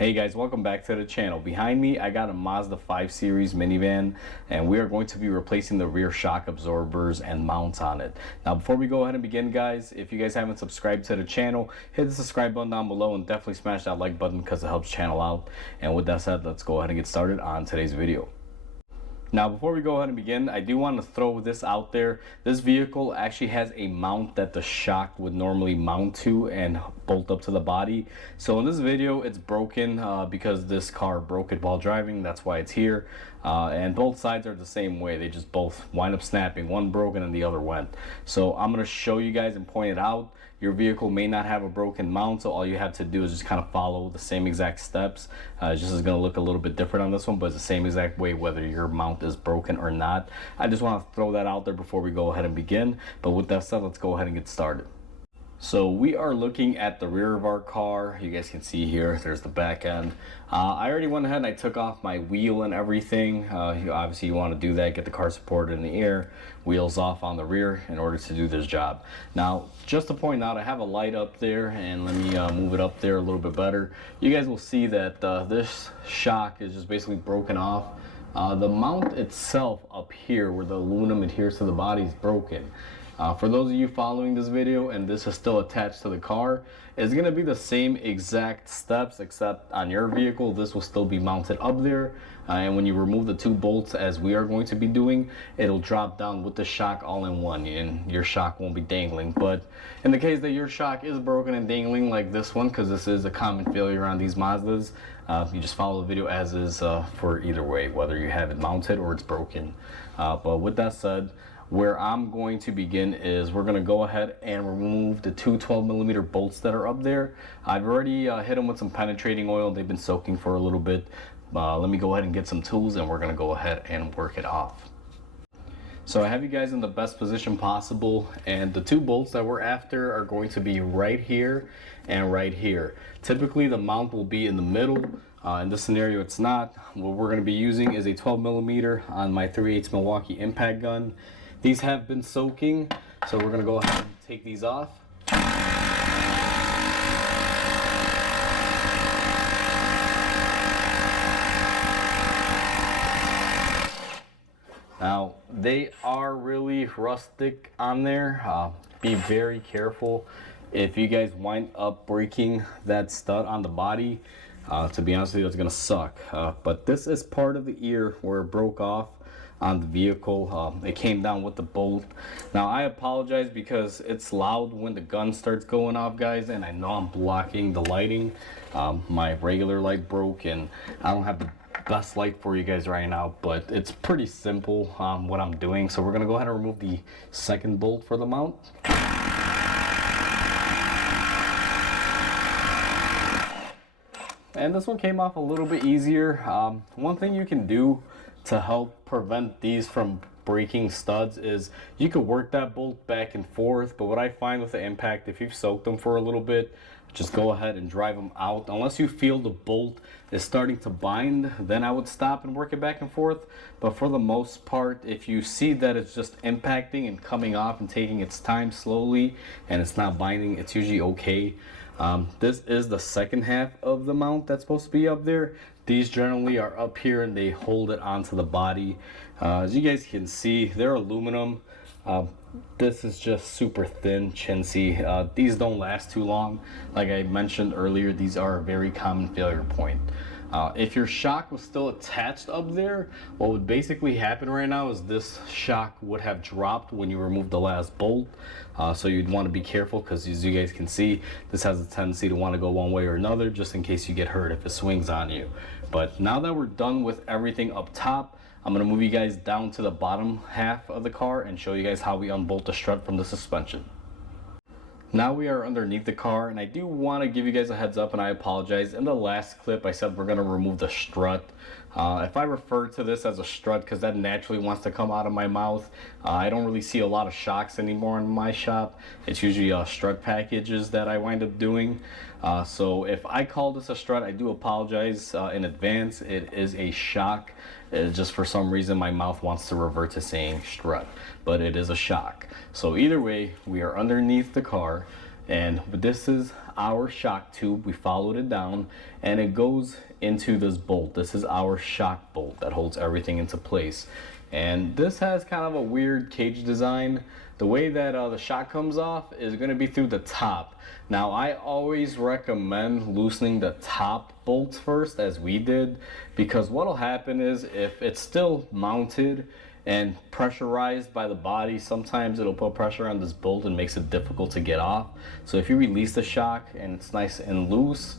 Hey guys, welcome back to the channel. Behind me, I got a Mazda 5 Series minivan, and we are going to be replacing the rear shock absorbers and mounts on it. Now, before we go ahead and begin, guys, if you guys haven't subscribed to the channel, hit the subscribe button down below and definitely smash that like button because it helps channel out. And with that said, let's go ahead and get started on today's video. Now, before we go ahead and begin, I do want to throw this out there. This vehicle actually has a mount that the shock would normally mount to and bolt up to the body. So in this video, it's broken because this car broke it while driving. That's why it's here. And both sides are the same way. They just both wind up snapping. One broken and the other went. So I'm going to show you guys and point it out. Your vehicle may not have a broken mount, so all you have to do is just kind of follow the same exact steps. It's just going to look a little bit different on this one, but it's the same exact way whether your mount is broken or not. I just want to throw that out there before we go ahead and begin. But with that said, let's go ahead and get started. So we are looking at the rear of our car. You guys can see here, there's the back end. I already went ahead and I took off my wheel and everything. Obviously you want to do that, get the car supported in the air, wheels off on the rear in order to do this job. Now, just to point out, I have a light up there, and let me move it up there a little bit better. You guys will see that this shock is just basically broken off. The mount itself up here where the aluminum adheres to the body is broken. For those of you following this video and this is still attached to the car, it's going to be the same exact steps, except on your vehicle this will still be mounted up there, and when you remove the two bolts as we are going to be doing, it'll drop down with the shock all in one and your shock won't be dangling. But in the case that your shock is broken and dangling like this one, because this is a common failure on these Mazdas, you just follow the video as is for either way, whether you have it mounted or it's broken. But with that said, where I'm going to begin is we're going to go ahead and remove the two 12mm bolts that are up there. I've already hit them with some penetrating oil. They've been soaking for a little bit. Let me go ahead and get some tools and we're going to go ahead and work it off. So I have you guys in the best position possible, and the two bolts that we're after are going to be right here and right here. Typically the mount will be in the middle. In this scenario it's not. What we're going to be using is a 12mm on my 3/8 Milwaukee impact gun. These have been soaking, so we're going to go ahead and take these off. Now, they are really rustic on there. Be very careful if you guys wind up breaking that stud on the body. To be honest with you, it's going to suck. But this is part of the ear where it broke off on the vehicle. It came down with the bolt. Now I apologize because it's loud when the gun starts going off, guys, and I know I'm blocking the lighting. My regular light broke and I don't have the best light for you guys right now, but it's pretty simple what I'm doing. So we're gonna go ahead and remove the second bolt for the mount. And this one came off a little bit easier. One thing you can do to help prevent these from breaking studs is you could work that bolt back and forth, but what I find with the impact, if you've soaked them for a little bit, just go ahead and drive them out. Unless you feel the bolt is starting to bind, then I would stop and work it back and forth. But for the most part, if you see that it's just impacting and coming off and taking its time slowly and it's not binding, it's usually okay. This is the second half of the mount that's supposed to be up there. These generally are up here and they hold it onto the body. As you guys can see, they're aluminum. This is just super thin, chintzy. These don't last too long. Like I mentioned earlier, these are a very common failure point. If your shock was still attached up there, what would basically happen right now is this shock would have dropped when you removed the last bolt. So you'd want to be careful because, as you guys can see, this has a tendency to want to go one way or another just in case you get hurt if it swings on you. But now that we're done with everything up top, I'm going to move you guys down to the bottom half of the car and show you guys how we unbolt the strut from the suspension. Now we are underneath the car, and I do want to give you guys a heads up, and I apologize. In the last clip I said we're going to remove the strut. If I refer to this as a strut because that naturally wants to come out of my mouth, I don't really see a lot of shocks anymore in my shop. It's usually strut packages that I wind up doing. So if I call this a strut, I do apologize in advance. It is a shock. Just for some reason my mouth wants to revert to saying strut, but it is a shock. So either way, we are underneath the car. But this is our shock tube. We followed it down and it goes into this bolt. This is our shock bolt that holds everything into place. And this has kind of a weird cage design. The way that the shock comes off is going to be through the top. Now I always recommend loosening the top bolts first, as we did, because what'll happen is if it's still mounted and pressurized by the body, sometimes it'll put pressure on this bolt and makes it difficult to get off. So if you release the shock and it's nice and loose,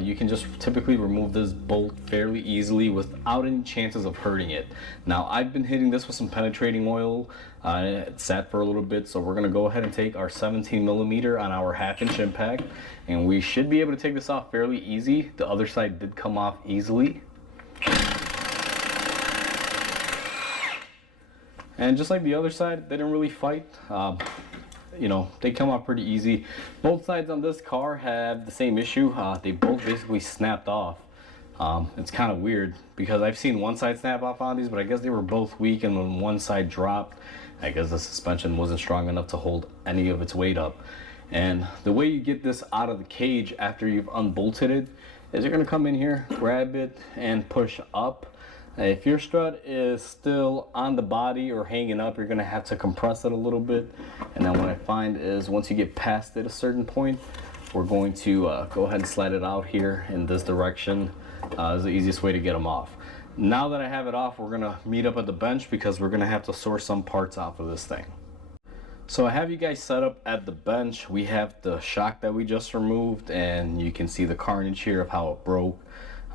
you can just typically remove this bolt fairly easily without any chances of hurting it. Now I've been hitting this with some penetrating oil. It sat for a little bit, so we're going to go ahead and take our 17mm on our 1/2" impact, and we should be able to take this off fairly easy. The other side did come off easily. And just like the other side, they didn't really fight. You know, they come off pretty easy. Both sides on this car have the same issue. They both basically snapped off. It's kind of weird because I've seen one side snap off on these, but I guess they were both weak, and when one side dropped, I guess the suspension wasn't strong enough to hold any of its weight up. And the way you get this out of the cage after you've unbolted it is you're going to come in here, grab it, and push up. If your strut is still on the body or hanging up, you're going to have to compress it a little bit. And then what I find is once you get past it a certain point, we're going to go ahead and slide it out here in this direction. Is the easiest way to get them off. Now that I have it off, we're going to meet up at the bench because we're going to have to source some parts off of this thing. So I have you guys set up at the bench. We have the shock that we just removed, and you can see the carnage here of how it broke.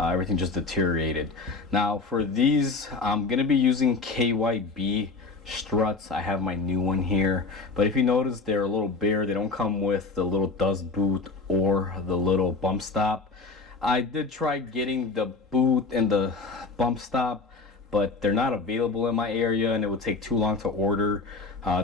Everything just deteriorated. Now for these, I'm gonna be using KYB struts. I have my new one here, but if you notice, they're a little bare. They don't come with the little dust boot or the little bump stop. I did try getting the boot and the bump stop, but they're not available in my area and it would take too long to order.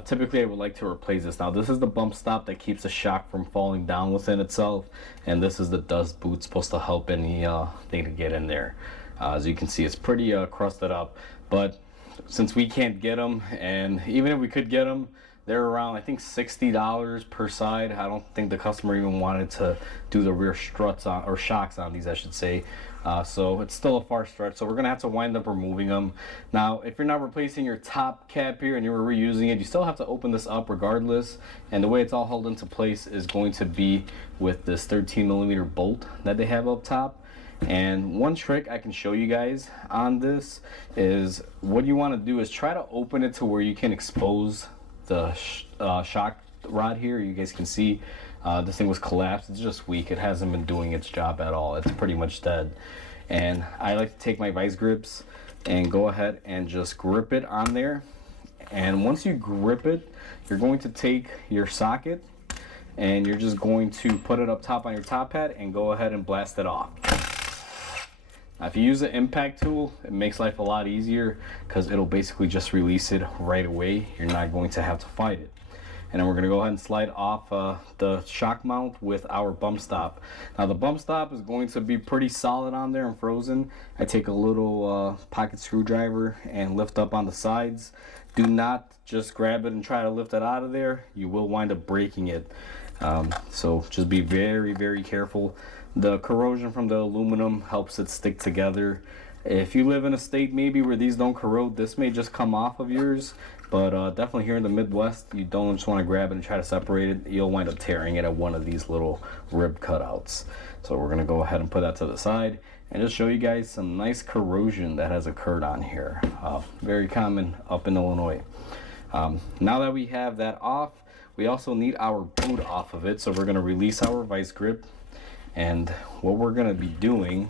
Typically I would like to replace this. Now this is the bump stop that keeps the shock from falling down within itself, and this is the dust boot, supposed to help any thing to get in there. As you can see, it's pretty crusted up, but since we can't get them, and even if we could get them, they're around I think $60 per side. I don't think the customer even wanted to do the rear struts on, or shocks on these I should say. So it's still a far stretch, so we're gonna have to wind up removing them. Now if you're not replacing your top cap here and you're reusing it, you still have to open this up regardless, and the way it's all held into place is going to be with this 13mm bolt that they have up top. And one trick I can show you guys on this is what you want to do is try to open it to where you can expose the shock rod here. You guys can see this thing was collapsed. It's just weak. It hasn't been doing its job at all. It's pretty much dead. And I like to take my vice grips and go ahead and just grip it on there. And once you grip it, you're going to take your socket and you're just going to put it up top on your top hat and go ahead and blast it off. Now, if you use the impact tool, it makes life a lot easier because it'll basically just release it right away. You're not going to have to fight it. And then we're going to go ahead and slide off the shock mount with our bump stop. Now the bump stop is going to be pretty solid on there and frozen. I take a little pocket screwdriver and lift up on the sides. Do not just grab it and try to lift it out of there. You will wind up breaking it. So just be very, very careful. The corrosion from the aluminum helps it stick together. If you live in a state maybe where these don't corrode, this may just come off of yours, but definitely here in the Midwest, you don't just want to grab it and try to separate it. You'll wind up tearing it at one of these little rib cutouts. So we're going to go ahead and put that to the side and just show you guys some nice corrosion that has occurred on here. Very common up in Illinois. Now that we have that off, we also need our boot off of it. So we're going to release our vice grip, and what we're going to be doing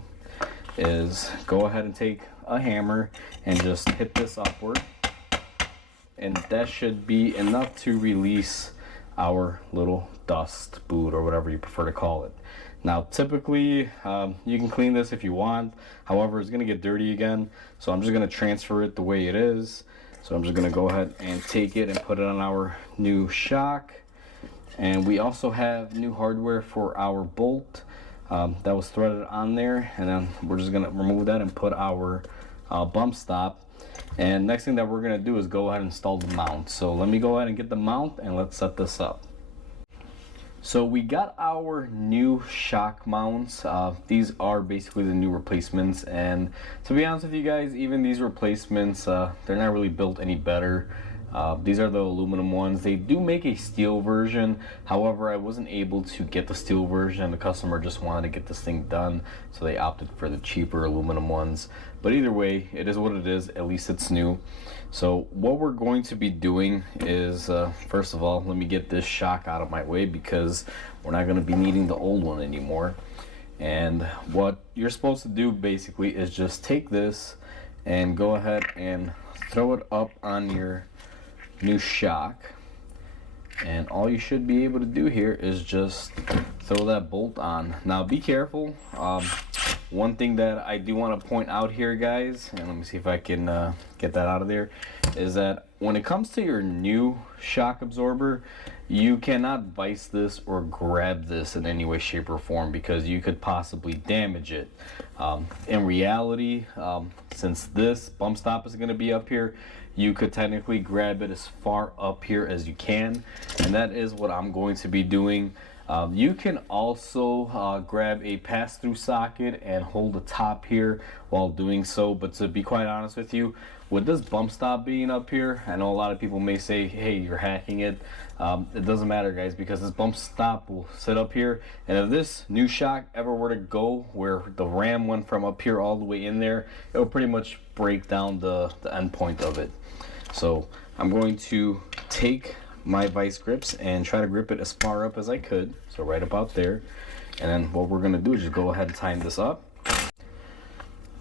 is go ahead and take a hammer and just hit this upward, and that should be enough to release our little dust boot or whatever you prefer to call it. Now typically you can clean this if you want, however it's gonna get dirty again, so I'm just gonna transfer it the way it is. So I'm just gonna go ahead and take it and put it on our new shock. And we also have new hardware for our bolt that was threaded on there, and then we're just gonna remove that and put our bump stop. And next thing that we're gonna do is go ahead and install the mount. So let me go ahead and get the mount and let's set this up. So we got our new shock mounts. These are basically the new replacements, and to be honest with you guys, even these replacements, they're not really built any better. These are the aluminum ones. They do make a steel version. However, I wasn't able to get the steel version. The customer just wanted to get this thing done, so they opted for the cheaper aluminum ones. But either way, it is what it is. At least it's new. So what we're going to be doing is, first of all, let me get this shock out of my way because we're not going to be needing the old one anymore. And what you're supposed to do basically is just take this and go ahead and throw it up on your new shock, and all you should be able to do here is just throw that bolt on. Now be careful. One thing that I do want to point out here, guys, and let me see if I can get that out of there, is that when it comes to your new shock absorber, you cannot vise this or grab this in any way, shape, or form because you could possibly damage it. In reality, since this bump stop is going to be up here, you could technically grab it as far up here as you can, and that is what I'm going to be doing. You can also grab a pass-through socket and hold the top here while doing so, but to be quite honest with you, with this bump stop being up here, I know a lot of people may say, hey, you're hacking it. It doesn't matter, guys, because this bump stop will sit up here, and if this new shock ever were to go where the ram went from up here all the way in there, it will pretty much break down the end point of it. So I'm going to take my vice grips and try to grip it as far up as I could, so right about there. And then what we're going to do is just go ahead and tighten this up.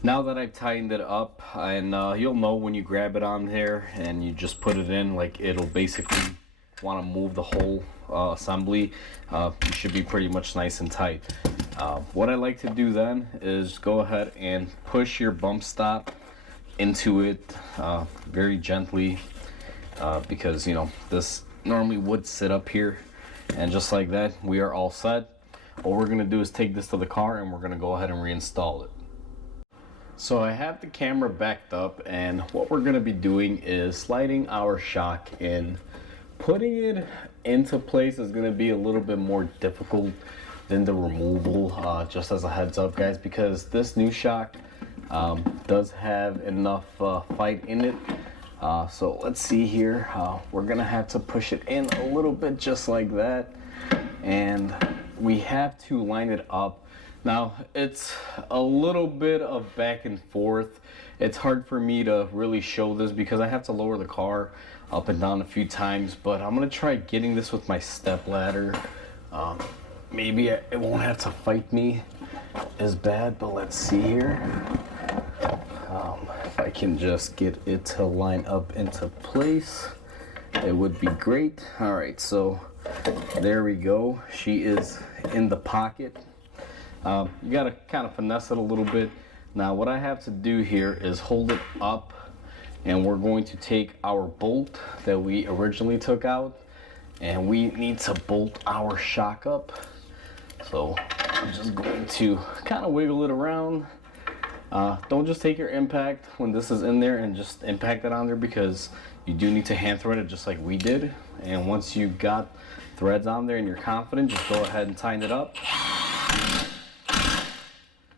Now that I've tightened it up, and you'll know when you grab it on there and you just put it in, like it'll basically want to move the whole assembly. You should be pretty much nice and tight. What I like to do then is go ahead and push your bump stop into it very gently, because you know this normally would sit up here, and just like that, we are all set. What we're going to do is take this to the car and we're going to go ahead and reinstall it. So I have the camera backed up, and what we're going to be doing is sliding our shock in. Putting it into place is going to be a little bit more difficult than the removal, just as a heads up, guys, because this new shock does have enough fight in it. So let's see here. We're going to have to push it in a little bit just like that, and we have to line it up. Now, it's a little bit of back and forth. It's hard for me to really show this because I have to lower the car up and down a few times, but I'm gonna try getting this with my step ladder. Maybe it won't have to fight me as bad, but let's see here. If I can just get it to line up into place, it would be great. All right, so there we go. She is in the pocket. You gotta kind of finesse it a little bit. Now what I have to do here is hold it up, and we're going to take our bolt that we originally took out, and we need to bolt our shock up. So I'm just going to kind of wiggle it around. Don't just take your impact when this is in there and just impact it on there, because you do need to hand thread it just like we did. And once you got threads on there and you're confident, just go ahead and tighten it up.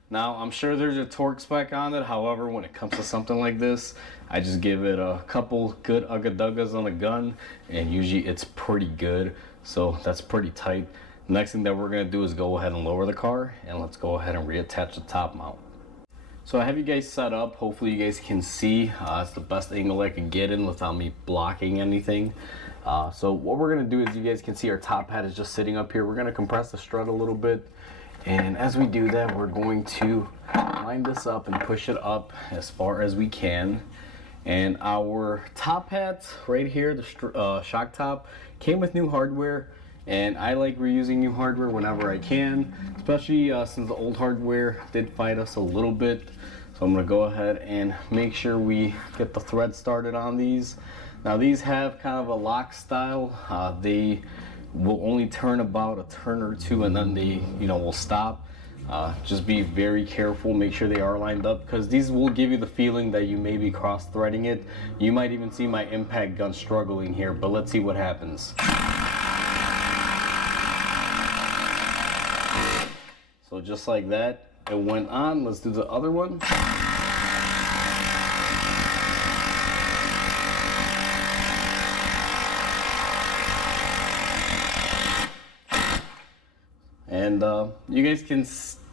Now, I'm sure there's a torque spec on it. However, when it comes to something like this, I just give it a couple good ugga-duggas on the gun, and usually it's pretty good. So that's pretty tight. Next thing that we're gonna do is go ahead and lower the car, and let's go ahead and reattach the top mount. So I have you guys set up. Hopefully you guys can see. It's the best angle I can get in without me blocking anything. So what we're gonna do is, you guys can see our top hat is just sitting up here. We're gonna compress the strut a little bit. And as we do that, we're going to line this up and push it up as far as we can. And our top hat right here, the shock top, came with new hardware. And I like reusing new hardware whenever I can, especially since the old hardware did fight us a little bit. So I'm gonna go ahead and make sure we get the thread started on these. Now these have kind of a lock style. They will only turn about a turn or two, and then they, will stop. Just be very careful, make sure they are lined up, because these will give you the feeling that you may be cross-threading it. You might even see my impact gun struggling here, but let's see what happens. So just like that, it went on. Let's do the other one. And you guys can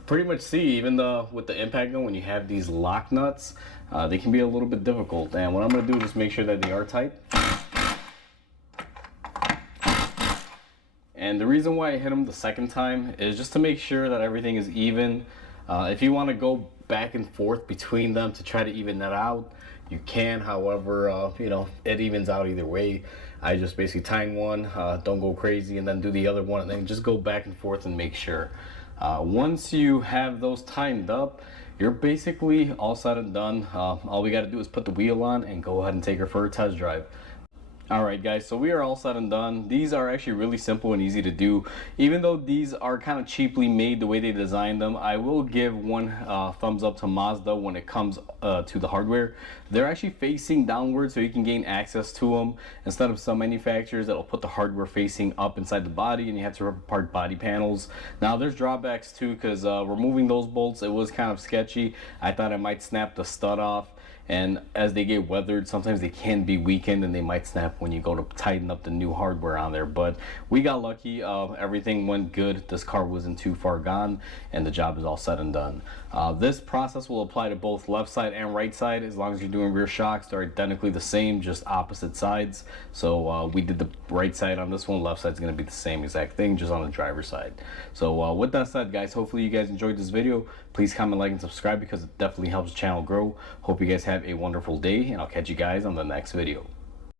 pretty much see, even with the impact gun, when you have these lock nuts, they can be a little bit difficult. And what I'm going to do is just make sure that they are tight. And the reason why I hit them the second time is just to make sure that everything is even. If you want to go back and forth between them to try to even that out, you can. However, you know, it evens out either way. I just basically tighten one, don't go crazy, and then do the other one, and then just go back and forth and make sure. Once you have those tightened up, you're basically all said and done. All we got to do is put the wheel on and go ahead and take her for a test drive. Alright guys, so we are all said and done. These are actually really simple and easy to do. Even though these are kind of cheaply made the way they designed them, I will give one thumbs up to Mazda when it comes to the hardware. They're actually facing downward so you can gain access to them, instead of some manufacturers that'll put the hardware facing up inside the body and you have to rip apart body panels. Now there's drawbacks too, because removing those bolts, it was kind of sketchy. I thought I might snap the stud off, and as they get weathered, sometimes they can be weakened and they might snap when you go to tighten up the new hardware on there. But we got lucky. Everything went good. This car wasn't too far gone and the job is all said and done. This process will apply to both left side and right side. As long as you're doing rear shocks, they're identically the same, just opposite sides. So we did the right side on this one. Left side's going to be the same exact thing, just on the driver's side. So with that said, guys, hopefully you guys enjoyed this video. Please comment, like, and subscribe because it definitely helps the channel grow. Hope you guys have a wonderful day, and I'll catch you guys on the next video.